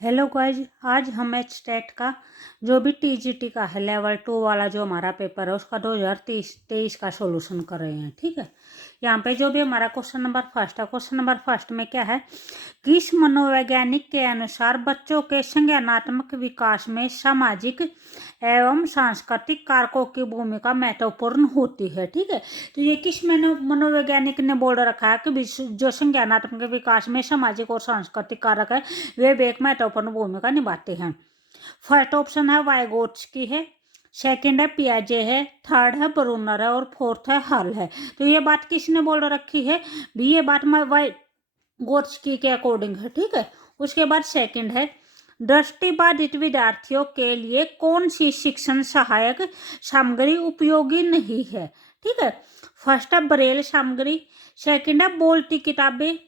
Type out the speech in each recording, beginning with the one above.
Hello guys, आज हम H TET का जो भी टीजीटी का है लेवल 2 वाला जो हमारा पेपर है उसका 2023 का सॉल्यूशन कर रहे हैं। ठीक है, यहाँ पे जो भी हमारा क्वेश्चन नंबर फर्स्ट है, क्वेश्चन नंबर फर्स्ट में क्या है, किस मनोवैज्ञानिक के अनुसार बच्चों के संज्ञानात्मक विकास में सामाजिक एवं सांस्कृतिक कारकों की भूमिका महत्वपूर्ण होती है। ठीक है, तो ये किस मनोवैज्ञानिक ने बोल रखा है कि जो संज्ञानात्मक विकास में सामाजिक और सांस्कृतिक कारक है वे भी एक महत्वपूर्ण भूमिका निभाते हैं। फर्स्ट ऑप्शन है वाइगोट्स्की है, सेकंड है पियाजे है, थर्ड है ब्रूनर है और फोर्थ है हल है। तो ये बात किसने बोल रखी है भी, ये बात मैं वाइगोट्स्की के अकॉर्डिंग है। ठीक है, उसके बाद सेकंड है दृष्टिबाधित विद्यार्थियों के लिए कौन सी शिक्षण सहायक सामग्री उपयोगी नहीं है। ठीक है, फर्स्ट है ब्रेल सामग्री, सेकंड है बोलती किताबें,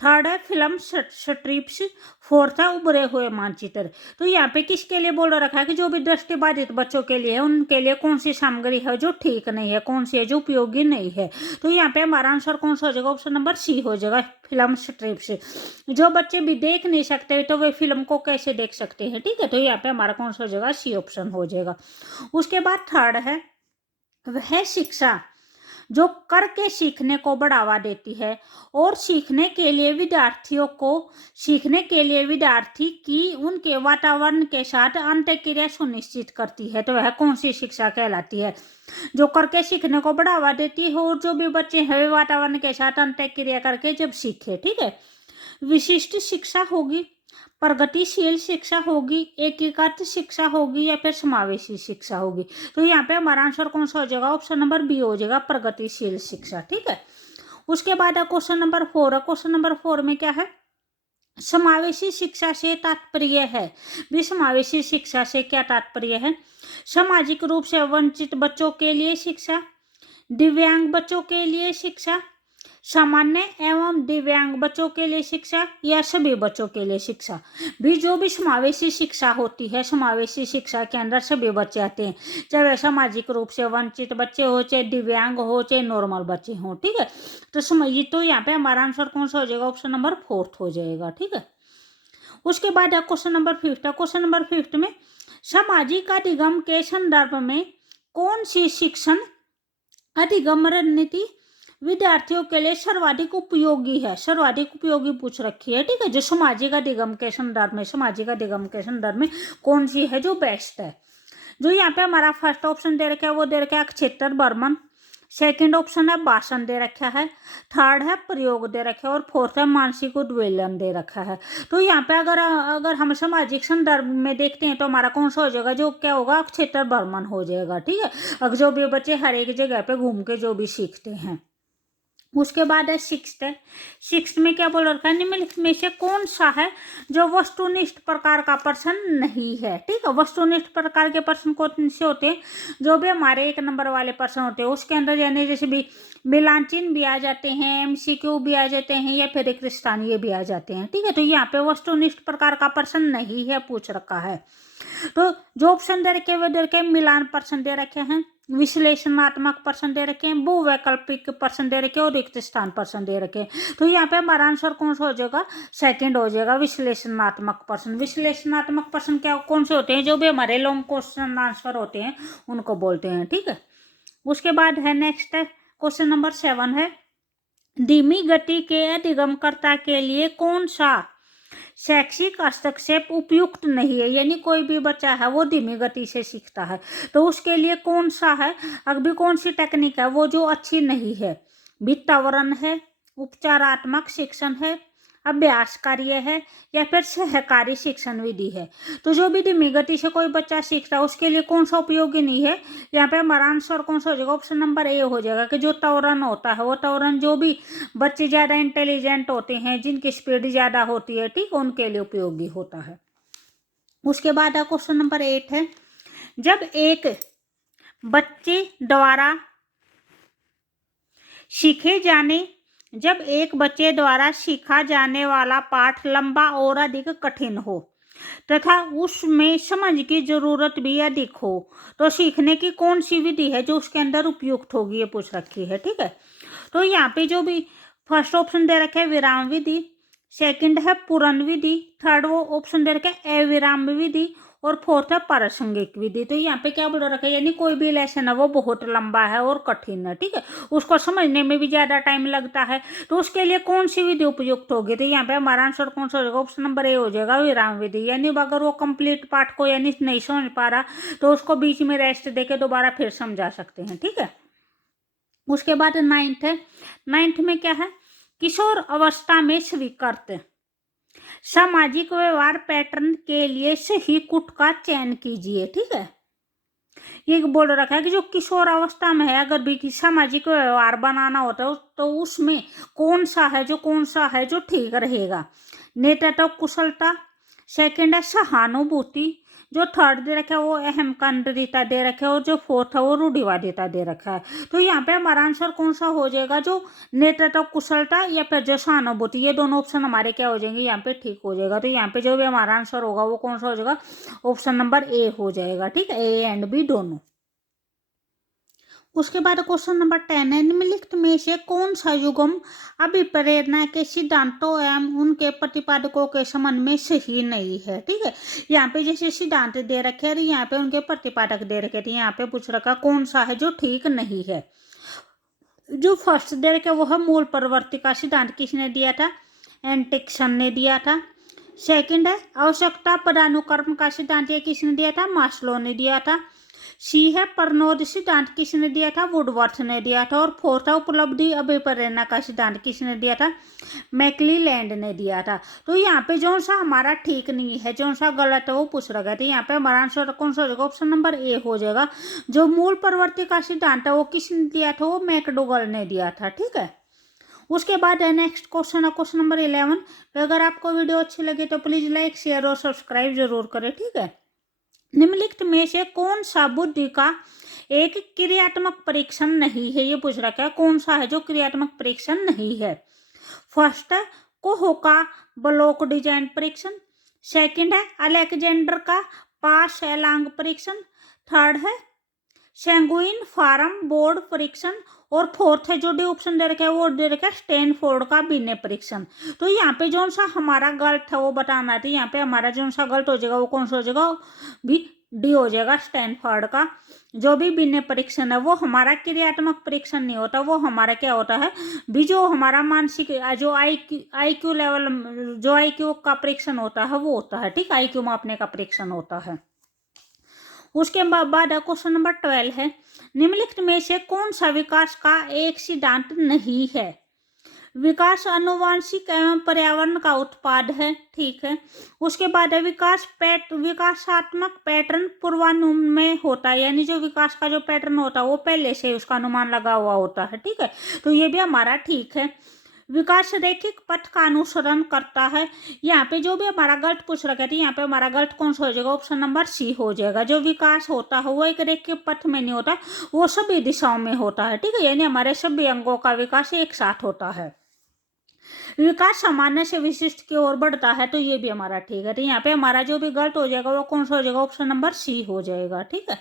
थर्ड है फिल्म स्ट्रिप्स, फोर्थ है उभरे हुए मानचित्र। तो यहाँ पे किसके लिए बोल रखा है कि जो भी दृष्टिबाधित बच्चों के लिए है उनके लिए कौन सी सामग्री है जो ठीक नहीं है, कौन सी है जो उपयोगी नहीं है। तो यहाँ पे हमारा आंसर कौन सा हो जाएगा, ऑप्शन नंबर सी हो जाएगा, फिल्म स्ट्रिप्स। जो बच्चे भी देख नहीं सकते तो वे फिल्म को कैसे देख सकते हैं। ठीक है, तो यहाँ पे हमारा कौन सा हो जाएगा, सी ऑप्शन हो जाएगा। उसके बाद थर्ड है वह शिक्षा जो करके सीखने को बढ़ावा देती है और सीखने के लिए विद्यार्थी की उनके वातावरण के साथ अंतःक्रिया सुनिश्चित करती है। तो वह कौन सी शिक्षा कहलाती है, जो करके सीखने को बढ़ावा देती है और जो भी बच्चे हैं वे वातावरण के साथ अंतःक्रिया करके जब सीखे। ठीक है, विशिष्ट शिक्षा होगी, प्रगतिशील शिक्षा होगी, एकीकृत शिक्षा होगी या फिर समावेशी शिक्षा होगी। तो यहाँ पे हमारा आंसर कौन सा हो जाएगा, ऑप्शन नंबर बी हो जाएगा, प्रगतिशील शिक्षा। ठीक है, उसके बाद क्वेश्चन नंबर 4 है। क्वेश्चन नंबर 4 में क्या है, समावेशी शिक्षा से तात्पर्य है भी, समावेशी शिक्षा से क्या तात्पर्य है, सामाजिक रूप से वंचित बच्चों के लिए शिक्षा, दिव्यांग बच्चों के लिए शिक्षा, सामान्य एवं दिव्यांग बच्चों के लिए शिक्षा या सभी बच्चों के लिए शिक्षा। भी जो भी समावेशी शिक्षा होती है, समावेशी शिक्षा के अंदर सभी बच्चे आते हैं, चाहे वे सामाजिक रूप से वंचित बच्चे हो, चाहे दिव्यांग हो, चाहे नॉर्मल बच्चे हो। ठीक है, तो समझिए, तो यहाँ पे हमारा आंसर कौन सा हो जाएगा, ऑप्शन नंबर 4 हो जाएगा। ठीक है, उसके बाद है क्वेश्चन नंबर 5। क्वेश्चन नंबर 5 में सामाजिक अधिगम के संदर्भ में कौन सी शिक्षण अधिगम रणनीति विद्यार्थियों के लिए सर्वाधिक उपयोगी है, सर्वाधिक उपयोगी पूछ रखी है। ठीक है, जो सामाजिक अधिगम के संदर्भ में कौन सी है जो बेस्ट है। जो यहाँ पे हमारा फर्स्ट ऑप्शन दे रखा है वो दे रखा है अक्षेत्र बर्मन, सेकंड ऑप्शन है भाषण दे रखा है, थर्ड है प्रयोग दे रखा है और फोर्थ है मानसिक उद्वेलन दे रखा है। तो यहाँ पे अगर हम सामाजिक संदर्भ में देखते हैं तो हमारा कौन सा हो जाएगा, जो क्या होगा, अक्षेत्र बर्मन हो जाएगा। ठीक है, अगर जो भी बच्चे हर एक जगह पे घूम के जो भी सीखते हैं। उसके बाद है सिक्स्थ में क्या बोल रखा है, निम्नलिखित में से कौन सा है जो वस्तुनिष्ठ प्रकार का प्रश्न नहीं है। ठीक है, वस्तुनिष्ठ प्रकार के प्रश्न कौन से होते हैं, जो भी हमारे 1 नंबर वाले प्रश्न होते हैं उसके अंदर यानी जैसे भी मिलान चिन्ह भी आ जाते हैं, एमसीक्यू भी आ जाते हैं या फिर एक स्थानीय भी आ जाते हैं। ठीक है, तो यहाँ पे वस्तुनिष्ठ प्रकार का प्रश्न नहीं है पूछ रखा है। तो जो ऑप्शन दे रखे वो दे रखे मिलान प्रश्न दे रखे हैं, विश्लेषणात्मक प्रश्न दे रखे हैं, बहुवैकल्पिक प्रश्न दे रखे और रिक्त स्थान प्रश्न दे रखे हैं। तो यहाँ पे हमारा आंसर कौन सा हो जाएगा, सेकंड हो जाएगा, विश्लेषणात्मक प्रश्न। विश्लेषणात्मक प्रश्न क्या कौन से होते हैं, जो भी हमारे लॉन्ग क्वेश्चन आंसर होते हैं उनको बोलते हैं। ठीक है, उसके बाद है नेक्स्ट है क्वेश्चन नंबर 7 है, धीमी गति के अधिगमकर्ता के लिए कौन सा शैक्षिक हस्तक्षेप उपयुक्त नहीं है, यानी कोई भी बच्चा है वो धीमी गति से सीखता है तो उसके लिए कौन सा है, अभी कौन सी टेक्निक है वो जो अच्छी नहीं है, वित्तवरण है, उपचारात्मक शिक्षण है, अभ्यास कार्य है या फिर सहकारी शिक्षण विधि है। तो जो भी धीमी गति से कोई बच्चा सीखता है उसके लिए कौन सा उपयोगी नहीं है, यहाँ पे हमारा आंसर कौन सा हो जाएगा, ऑप्शन नंबर ए हो जाएगा कि जो त्वरण होता है वो त्वरण जो भी बच्चे ज़्यादा इंटेलिजेंट होते हैं, जिनकी स्पीड ज़्यादा होती है, ठीक, उनके लिए उपयोगी होता है। उसके बाद क्वेश्चन नंबर 8 है, जब एक बच्चे द्वारा सीखा जाने वाला पाठ लंबा और अधिक कठिन हो तथा उसमें समझ की जरूरत भी अधिक हो तो सीखने की कौन सी विधि है जो उसके अंदर उपयुक्त होगी, ये पूछ रखी है। ठीक है, तो यहाँ पे जो भी फर्स्ट ऑप्शन दे रखे है विराम विधि, सेकंड है पूर्ण विधि, थर्ड वो ऑप्शन दे रखा है अविराम विधि, और फोर्थ है प्रासंगिक विधि। तो यहाँ पे क्या बोल रखा है, यानी कोई भी लेसन है वो बहुत लंबा है और कठिन है, ठीक है, उसको समझने में भी ज़्यादा टाइम लगता है, तो उसके लिए कौन सी विधि उपयुक्त होगी। तो यहाँ पे हमारा आंसर कौन सा हो जाएगा, ऑप्शन नंबर ए हो जाएगा विराम विधि। यानी अगर वो कंप्लीट पाठ को यानी नहीं समझ पा रहा तो उसको बीच में रेस्ट देके दोबारा फिर समझा सकते हैं, ठीक है। उसके बाद नाइन्थ है, नाइन्थ में क्या है, किशोर अवस्था में स्वीकृत सामाजिक व्यवहार पैटर्न के लिए सही कुट का चयन कीजिए, ठीक है। ये बोल रखा है कि जो किशोर अवस्था में है अगर भी सामाजिक व्यवहार बनाना होता है तो उसमें कौन सा है जो ठीक रहेगा। नेतृत्व कुशलता, सेकंड है सहानुभूति, जो थर्ड दे रखा है वो अहम केंद्रिता दे रखा है, और जो फोर्थ है वो रूढ़िवादिता दे रखा है। तो यहाँ पे हमारा आंसर कौन सा हो जाएगा, जो नेतृत्व कुशलता या फिर जो सहानुभूति, ये दोनों ऑप्शन हमारे क्या हो जाएंगे, यहाँ पे ठीक हो जाएगा। तो यहाँ पे जो भी हमारा आंसर होगा वो कौन सा हो जाएगा, ऑप्शन नंबर ए हो जाएगा, ठीक है, ए एंड बी दोनों। उसके बाद क्वेश्चन नंबर 10 है, निम्नलिखित में से कौन सा युग्म अभिप्रेरणा के सिद्धांतों एवं उनके प्रतिपादकों के संबंध में सही नहीं है, ठीक है। यहाँ पे जैसे सिद्धांत दे रखे हैं, यहाँ पे उनके प्रतिपादक दे रखे थे, यहाँ पे पूछ रखा कौन सा है जो ठीक नहीं है। जो फर्स्ट दे रखे वो है मूल प्रवृत्ति का सिद्धांत, किसने दिया था, एंटिक्सन ने दिया था। सेकंड है आवश्यकता पदानुक्रम का सिद्धांत, ये किसने दिया था, मास्लो ने दिया था। सी है परनोद सिद्धांत, किसने दिया था, वुडवर्थ ने दिया था। और फोर्थ है उपलब्धि अभिप्रेरणा का सिद्धांत, किसने दिया था, मैकलीलैंड ने दिया था। तो यहाँ पे जो सा हमारा ठीक नहीं है, जो सा गलत है वो पूछ रखा है। तो यहाँ पे हमारा आंसर कौन सा हो जाएगा, ऑप्शन नंबर ए हो जाएगा। जो मूल प्रवृत्ति का सिद्धांत है वो किसने दिया था, वो मैकडोगल ने दिया था, ठीक है। उसके बाद है नेक्स्ट क्वेश्चन है क्वेश्चन नंबर 11। तो अगर आपको वीडियो अच्छी लगे तो प्लीज लाइक शेयर और सब्सक्राइब जरूर करें, ठीक है। निम्नलिखित में से कौन सा बुद्धि का एक क्रियात्मक परीक्षण नहीं है, ये पूछ रखा है कौन सा है जो क्रियात्मक परीक्षण नहीं है। फर्स्ट है कोहो का ब्लॉक डिजाइन परीक्षण, सेकंड है अलेक्जेंडर का पास एलांग परीक्षण, थर्ड है सेंगुइन फार्म बोर्ड परीक्षण, और फोर्थ है जो डी ऑप्शन दे रखा है वो दे रखा है स्टैनफोर्ड का बिने परीक्षण। तो यहाँ पे जो सा हमारा गलत है वो बताना है। तो यहाँ पे हमारा जो सा गलत हो जाएगा वो कौन सा हो जाएगा, भी डी हो जाएगा स्टैनफोर्ड का। जो भी बिने परीक्षण है वो हमारा क्रियात्मक परीक्षण नहीं होता, वो हमारा क्या होता है, भी जो हमारा मानसिक जो आईक्यू लेवल, जो आईक्यू का परीक्षण होता है वो होता है, ठीक, आईक्यू मापने का परीक्षण होता है। उसके बाद क्वेश्चन नंबर 12 है, निम्नलिखित में से कौन सा विकास का एक सिद्धांत नहीं है। विकास आनुवांशिक एवं पर्यावरण का उत्पाद है, ठीक है। उसके बाद है विकासात्मक पैटर्न पूर्वानुमान होता है, यानी जो विकास का जो पैटर्न होता है वो पहले से उसका अनुमान लगा हुआ होता है, ठीक है। तो ये भी हमारा ठीक है। विकास रैखिक पथ का अनुसरण करता है, यहाँ पे जो भी हमारा गलत पूछ रखा है यहाँ पे हमारा गलत कौन सा हो जाएगा, ऑप्शन नंबर सी हो जाएगा। जो विकास होता है वो एक रैखिक पथ में नहीं होता, वो सभी दिशाओं में होता है, ठीक है, यानी हमारे सभी अंगों का विकास एक साथ होता है। विकास सामान्य से विशिष्ट की ओर बढ़ता है, तो ये भी हमारा ठीक है। तो यहाँ पे हमारा जो भी गलत हो जाएगा वो कौन सा हो जाएगा, ऑप्शन नंबर सी हो जाएगा, ठीक है।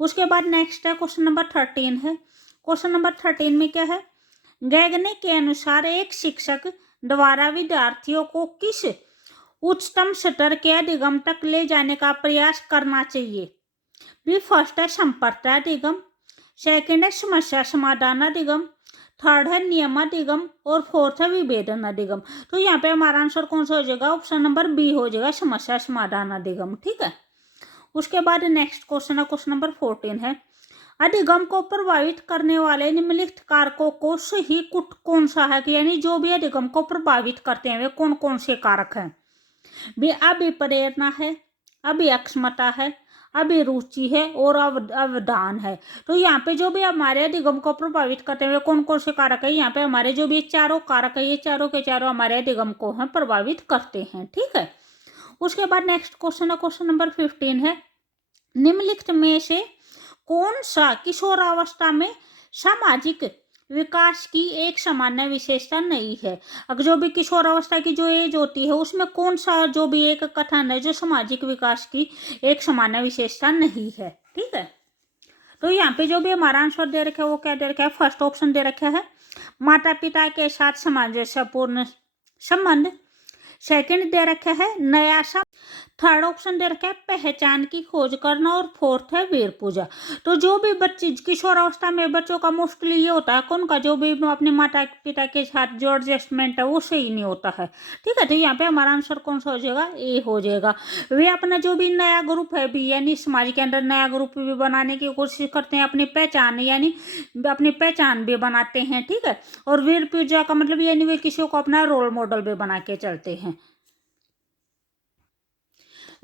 उसके बाद नेक्स्ट है क्वेश्चन नंबर 13 है। क्वेश्चन नंबर 13 में क्या है, गैगने के अनुसार एक शिक्षक द्वारा विद्यार्थियों को किस उच्चतम स्तर के अधिगम तक ले जाने का प्रयास करना चाहिए। भी फर्स्ट है संपर्काधिगम, सेकंड है समस्या समाधान अधिगम, थर्ड है नियमाधिगम, और फोर्थ है विभेदन अधिगम। तो यहाँ पे हमारा आंसर कौन सा हो जाएगा, ऑप्शन नंबर बी हो जाएगा, समस्या समाधान अधिगम, ठीक है। उसके बाद नेक्स्ट क्वेश्चन है क्वेश्चन नंबर 14 है, अधिगम को प्रभावित करने वाले निम्नलिखित कारकों को सही कुट कौन सा है, कि यानी जो भी अधिगम को प्रभावित करते हैं वे कौन कौन से कारक हैं। भी अभिप्रेरणा है, अभिअक्षमता है, अभिरुचि है, और अवधान है। तो यहाँ पे जो भी हमारे अधिगम को प्रभावित करते हैं वे कौन कौन से कारक है, यहाँ पे हमारे जो भी चारों कारक है ये चारों के चारों हमारे अधिगम को हम प्रभावित करते हैं, ठीक है। उसके बाद नेक्स्ट क्वेश्चन है क्वेश्चन नंबर 15 है, निम्नलिखित में से कौन सा किशोरावस्था में सामाजिक विकास की एक सामान्य विशेषता नहीं है। अगर जो भी किशोरावस्था की जो एज होती है उसमें कौन सा जो भी एक कथन है जो सामाजिक विकास की एक सामान्य विशेषता नहीं है, ठीक है। तो यहाँ पे जो भी हमारा आंसर दे रखा है वो क्या दे रखा है, फर्स्ट ऑप्शन दे रखा है माता पिता के साथ सामंजस्यपूर्ण संबंध, सेकंड दे रखा है नया सा, थर्ड ऑप्शन दे रखा है पहचान की खोज करना, और फोर्थ है वीर पूजा। तो जो भी बच्चे किशोरावस्था में बच्चों का मोस्टली ये होता है उनका जो भी अपने माता पिता के साथ जो एडजस्टमेंट है वो सही नहीं होता है। ठीक है, तो यहाँ पे हमारा आंसर कौन सा हो जाएगा, ए हो जाएगा। वे अपना जो भी नया ग्रुप है भी, यानी समाज के अंदर नया ग्रुप भी बनाने की कोशिश करते हैं, अपनी पहचान यानी अपनी पहचान भी बनाते हैं। ठीक है, और वीर पूजा का मतलब यानी वे किसी को अपना रोल मॉडल भी बना के चलते हैं।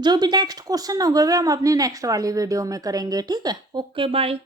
जो भी नेक्स्ट क्वेश्चन होंगे वे हम अपनी नेक्स्ट वाली वीडियो में करेंगे। ठीक है, ओके बाय।